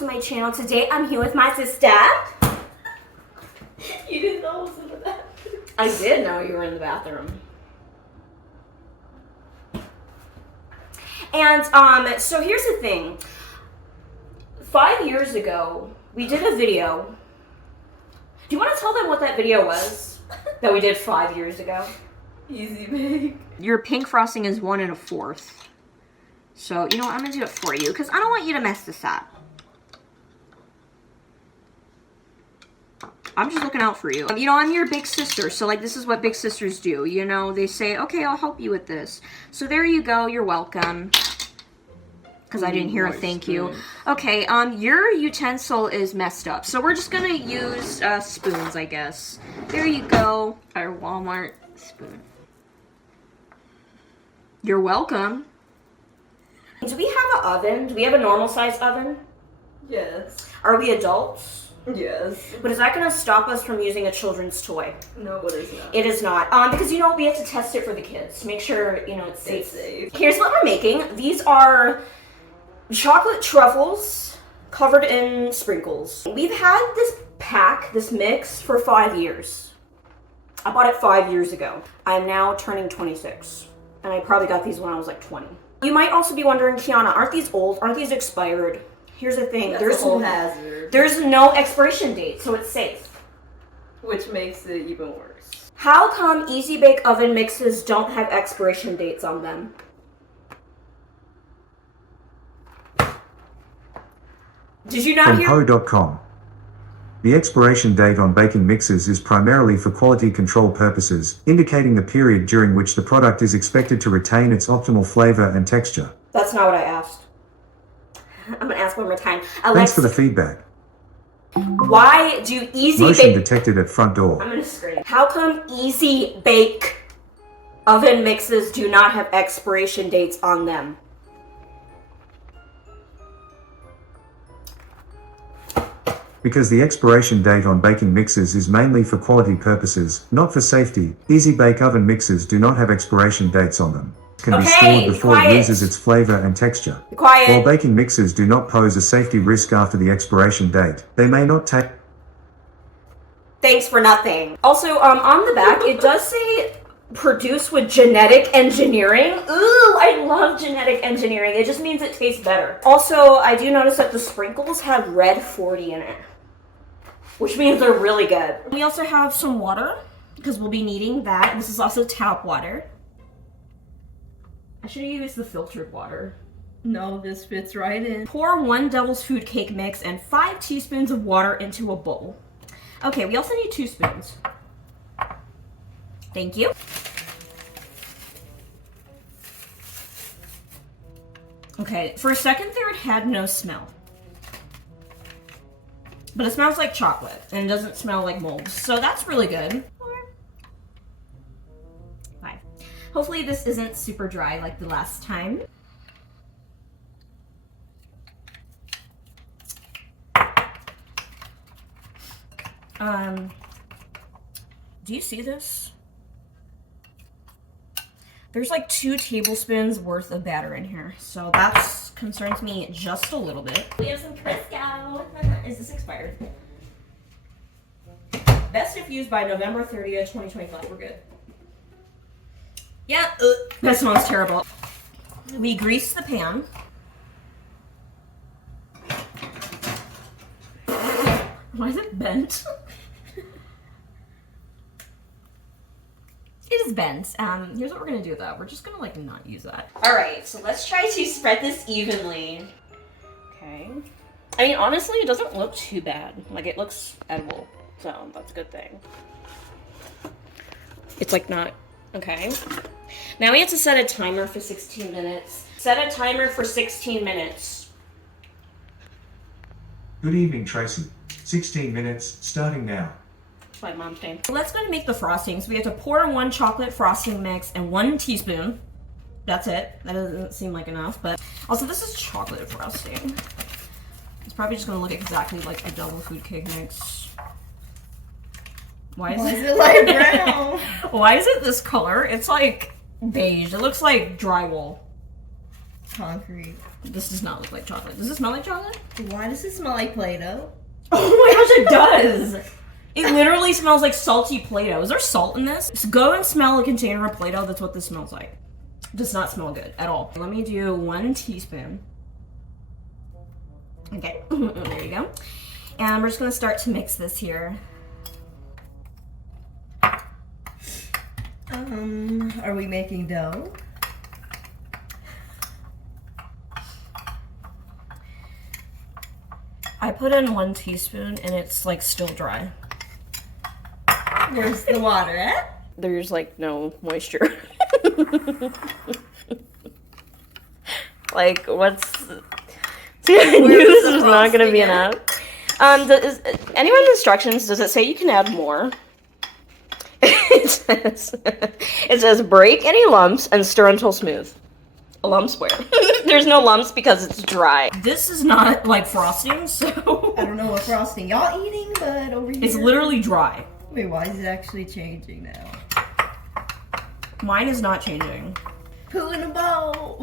to my channel. Today I'm here with my sister. You didn't know I was in the bathroom. I did know you were in the bathroom. And so here's the thing. 5 years ago, we did a video. Do you want to tell them what that video was that we did 5 years ago? Easy bake. Your pink frosting is 1 1/4. So, you know what? I'm going to do it for you because I don't want you to mess this up. I'm just looking out for you. You know, I'm your big sister, so like this is what big sisters do. You know, they say, okay, I'll help you with this. So there you go. You're welcome. Because I didn't hear a thank you. Okay, your utensil is messed up. So we're just going to use spoons, I guess. There you go. Our Walmart spoon. You're welcome. Do we have an oven? Do we have a normal size oven? Yes. Are we adults? Yes. But is that going to stop us from using a children's toy? No, it is not. It is not. Because, you know, we have to test it for the kids to make sure, you know, it's safe. It's safe. Here's what we're making. These are chocolate truffles covered in sprinkles. We've had this pack, this mix, for 5 years. I bought it 5 years ago. I'm now turning 26. And I probably got these when I was like 20. You might also be wondering, Kiana, aren't these old? Aren't these expired? Here's the thing. That's a whole hazard. There's no expiration date, so it's safe. Which makes it even worse. How come Easy Bake Oven mixes don't have expiration dates on them? Did you not hear? From Ho.com. The expiration date on baking mixes is primarily for quality control purposes, indicating the period during which the product is expected to retain its optimal flavor and texture. That's not what I asked. I'm gonna ask one more time. Thanks for the feedback. Why do Easy Motion Bake... detected at front door. I'm gonna scream. How come Easy Bake Oven mixes do not have expiration dates on them? Because the expiration date on baking mixes is mainly for quality purposes, not for safety. Easy Bake Oven mixes do not have expiration dates on them. Can be stored before it loses its flavor and texture. While baking mixes do not pose a safety risk after the expiration date, they may not take... Thanks for nothing. Also, on the back, it does say produced with genetic engineering. Ooh, I love genetic engineering. It just means it tastes better. Also, I do notice that the sprinkles have red 40 in it, which means they're really good. We also have some water, because we'll be needing that. This is also tap water. I should have used the filtered water. No, this fits right in. Pour 1 devil's food cake mix and 5 teaspoons of water into a bowl. Okay, we also need 2 spoons. Thank you. Okay, for a second there it had no smell. But it smells like chocolate, and it doesn't smell like mold. So that's really good. 5. Hopefully this isn't super dry like the last time. Do you see this? There's like 2 tablespoons worth of batter in here. So that concerns me just a little bit. We have some Crisco. Is this expired? Best if used by November 30th, 2025. We're good. Yeah, that smells terrible. We grease the pan. Why is it bent? It is bent. Here's what we're gonna do though. We're just gonna like not use that. All right, so let's try to spread this evenly. Okay. I mean, honestly, it doesn't look too bad. Like, it looks edible, so that's a good thing. It's like not, okay. Now we have to set a timer for 16 minutes. Set a timer for 16 minutes. Good evening, Tracy. 16 minutes, starting now. That's my mom's name. Let's go to make the frosting. So we have to pour 1 chocolate frosting mix and 1 teaspoon. That's it. That doesn't seem like enough, but also this is chocolate frosting. It's probably just gonna look exactly like a double food cake mix. Why is it light brown? Why is it this color? It's like beige. It looks like drywall. Concrete. This does not look like chocolate. Does it smell like chocolate? Why does it smell like Play-Doh? Oh my gosh, it does! It literally smells like salty Play-Doh. Is there salt in this? Just go and smell a container of Play-Doh. That's what this smells like. It does not smell good at all. Let me do 1 teaspoon. Okay, there you go. And we're just gonna start to mix this here. Are we making dough? I put in 1 teaspoon and it's like still dry. Where's the water at? There's like no moisture. Like what's... I knew this was not gonna be enough. Anyone's instructions, does it say you can add more? It says break any lumps and stir until smooth. Lumps where? There's no lumps because it's dry. This is not like frosting, so... I don't know what frosting y'all eating, but over here... It's literally dry. Wait, why is it actually changing now? Mine is not changing. Poo in a bowl!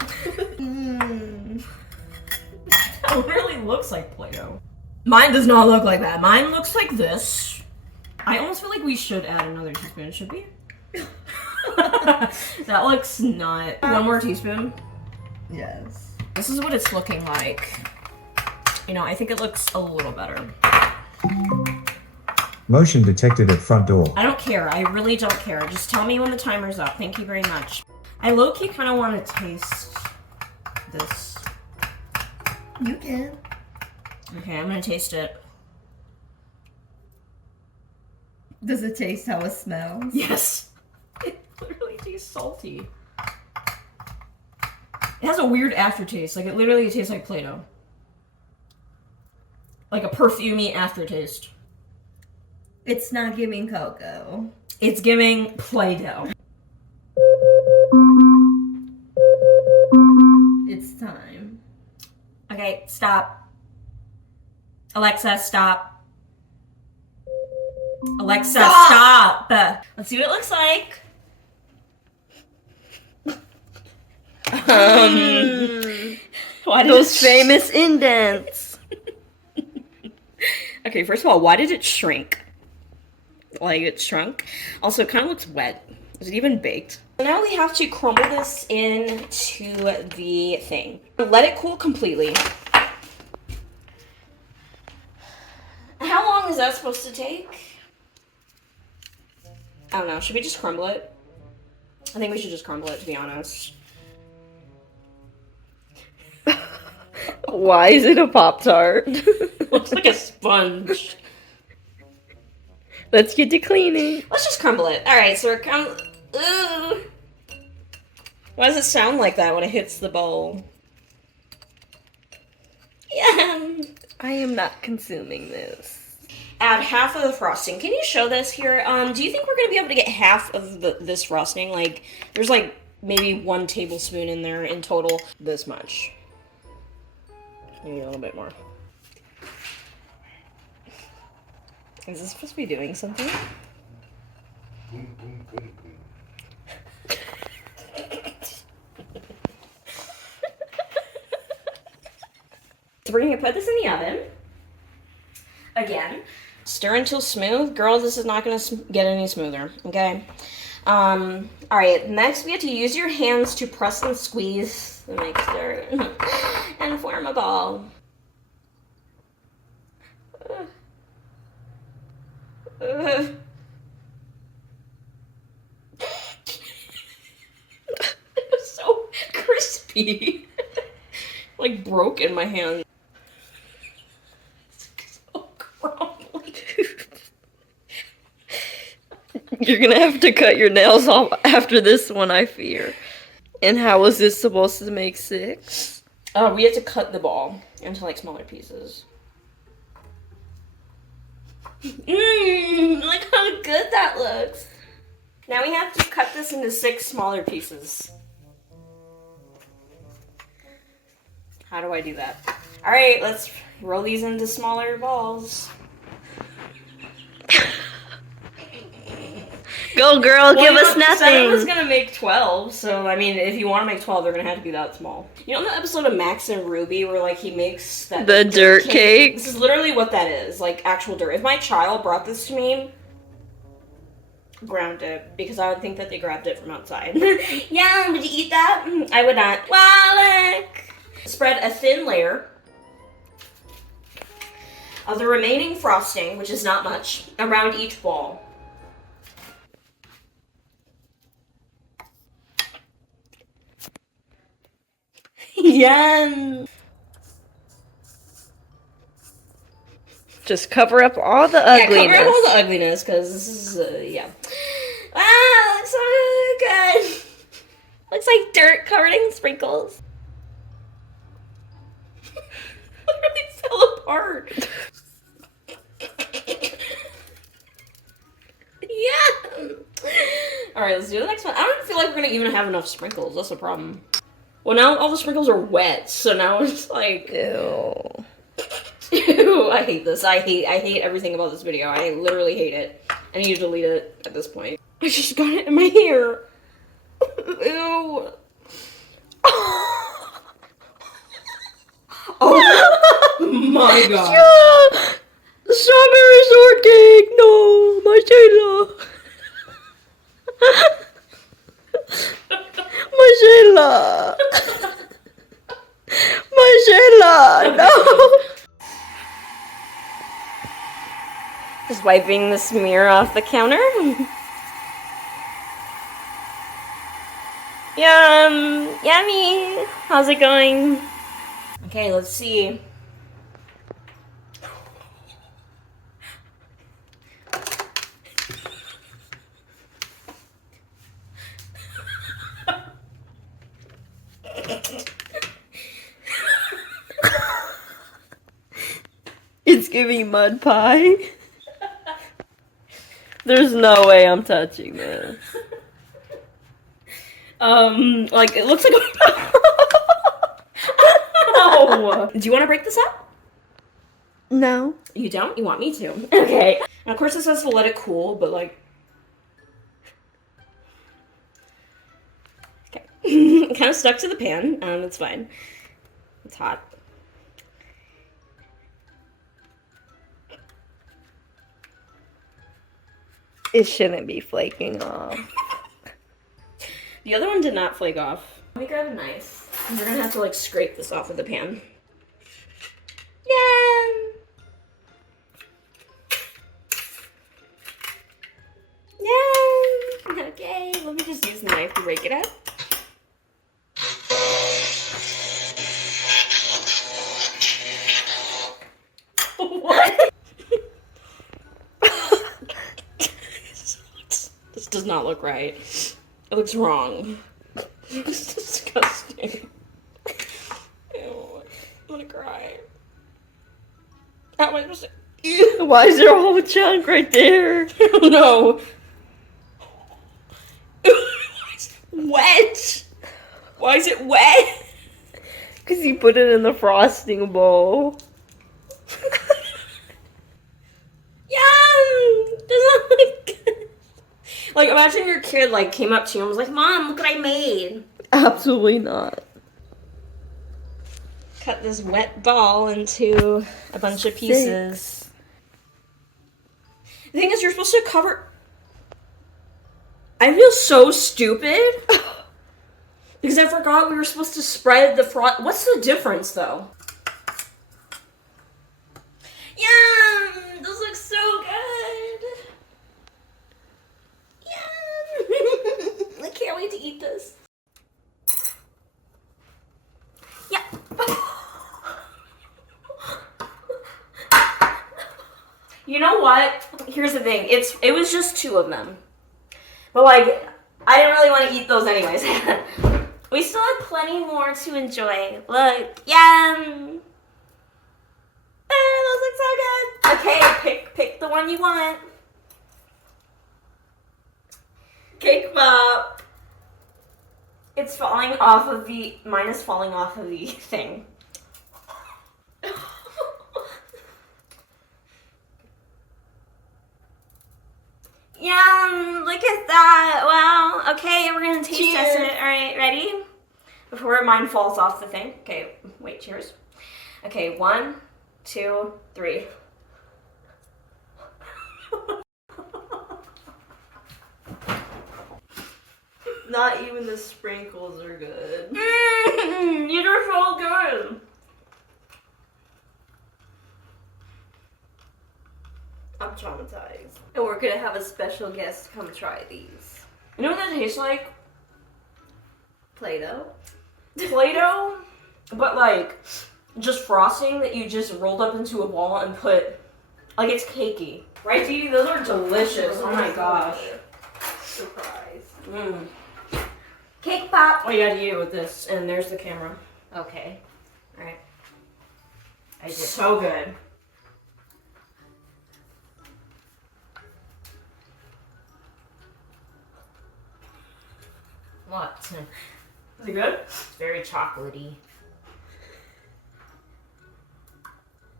It really looks like Play-Doh. Mine does not look like that. Mine looks like this. I almost feel like we should add another teaspoon, should we? That looks not... 1 more teaspoon? Yes. This is what it's looking like. You know, I think it looks a little better. Motion detected at front door. I don't care. I really don't care. Just tell me when the timer's up. Thank you very much. I low-key kind of want to taste this. You can. Okay, I'm going to taste it. Does it taste how it smells? Yes. It literally tastes salty. It has a weird aftertaste. Like, it literally tastes like Play-Doh. Like a perfumey aftertaste. It's not giving cocoa. It's giving Play-Doh. It's time. Okay, stop. Alexa, stop. Alexa, stop! Let's see what it looks like. Why did Those famous indents. Okay, first of all, why did it shrink? Like, it shrunk. Also, it kind of looks wet. Is it even baked? So now we have to crumble this into the thing. Let it cool completely. How long is that supposed to take? I don't know. Should we just crumble it? I think we should just crumble it, to be honest. Why is it a Pop-Tart? Looks like a sponge. Let's get to cleaning. Let's just crumble it. Alright, so we're Ooh. Why does it sound like that when it hits the bowl? Yeah. I am not consuming this. Add half of the frosting. Can you show this here? Do you think we're gonna be able to get half of this frosting? Like, there's like maybe 1 tablespoon in there in total. This much. Maybe a little bit more. Is this supposed to be doing something? So we're gonna put this in the oven. Again. Stir until smooth. Girl, this is not gonna get any smoother, okay? Alright, next we have to use your hands to press and squeeze the mixture and form a ball. It was so crispy. Like broke in my hand. It's so crumbly. You're gonna have to cut your nails off after this one, I fear. And how is this supposed to make 6? We have to cut the ball into like smaller pieces. Look how good that looks. Now we have to cut this into 6 smaller pieces. How do I do that? All right, let's roll these into smaller balls. Go, girl, give you us know, Seven was nothing. gonna make 12, so I mean, if you want to make 12, they're gonna have to be that small. You know, in the episode of Max and Ruby where like he makes that The dirt cake? This is literally what that is, like actual dirt. If my child brought this to me, ground it, because I would think that they grabbed it from outside. Yeah, would you eat that? I would not. Wallach! Spread a thin layer of the remaining frosting, which is not much, around each ball. Yum! Just cover up all the Yeah, ugliness. cover up all the ugliness, because this is, yeah. Wow, looks so good! Looks like dirt covered in sprinkles. Literally fell apart. Yeah! Alright, let's do the next one. I don't feel like we're gonna even have enough sprinkles. That's the problem. Well, now all the sprinkles are wet, so now it's like... Ew. Ew, I hate this. I hate everything about this video. I literally hate it. I need to delete it at this point. I just got it in my hair. Ew. Oh my god. Yeah! Strawberry shortcake! No! Marcella! Marcella! No! Just wiping the smear off the counter. Yum! Yummy! How's it going? Okay, let's see. It's giving mud pie. There's no way I'm touching this. Like, it looks like a... Oh! Do you want to break this up? No. You don't? You want me to? Okay. And of course it says to let it cool, but like... Okay. It kind of stuck to the pan. It's fine. It's hot. It shouldn't be flaking off. The other one did not flake off. Let me grab a knife. You're gonna have to like scrape this off of the pan. Yeah. Yeah. Okay. Let me just use the knife to break it up. What? This does not look right. It looks wrong. It's disgusting. Ew, I'm gonna cry. How am I supposed to... Ew. Why is there a whole chunk right there? No. Why is it wet? Why is it wet? Because you put it in the frosting bowl. Yum! Doesn't look good. Like, imagine your kid, like, came up to you and was like, Mom, look what I made. Absolutely not. Cut this wet ball into a bunch of pieces. The thing is, you're supposed to cover... I feel so stupid. Because I forgot we were supposed to spread the frost... What's the difference, though? Yum! This looks so good. Yum! I can't wait to eat this. Yeah. You know what? Here's the thing. It was just 2 of them. But like, I didn't really want to eat those anyways. We still have plenty more to enjoy. Look. Yum! Those look so good. Okay, pick the one you want. Cake pop. It's falling off of the... Mine is falling off of the thing. Yum! Look at that. Wow. Okay, we're gonna taste Cheers. test it. All right, ready? Before mine falls off the thing. Okay, wait, cheers. Okay, 1, 2, 3. Not even the sprinkles are good. These are so good. I'm traumatized. And we're gonna have a special guest come try these. You know what that tastes like? Play-Doh? Play-Doh, but like just frosting that you just rolled up into a ball and put, like it's cakey. Right, Dee? Those are delicious. Oh my gosh. Surprise. Mm. Cake pop. Oh, you gotta eat it with this, and there's the camera. Okay. All right. I did. So good. What? Is it good? It's very chocolatey.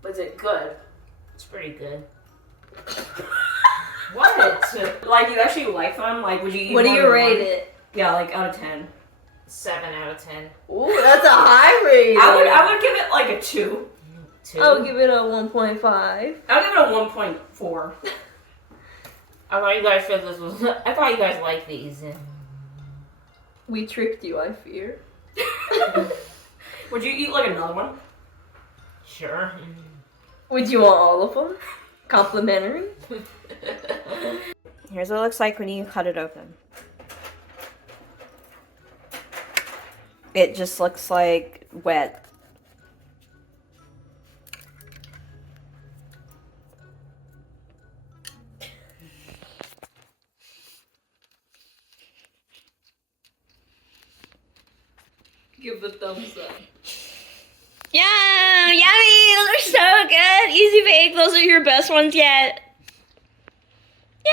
But is it good? It's pretty good. What? Like, you actually like them? Like, would you eat What do more you than rate one? it? Yeah, like out of 10. 7 out of 10. Ooh, that's a high rating. I would give it like a 2. 2. I'll give it a 1.5. I'll give it a 1.4. I thought you guys said this was. I thought you guys liked these. We tricked you, I fear. Would you eat like another one? Sure. Would you want all of them? Complimentary? Here's what it looks like when you cut it open. It just looks like wet. Give a thumbs up. Yum! Yummy! Those are so good! Easy bake. Those are your best ones yet. Yeah!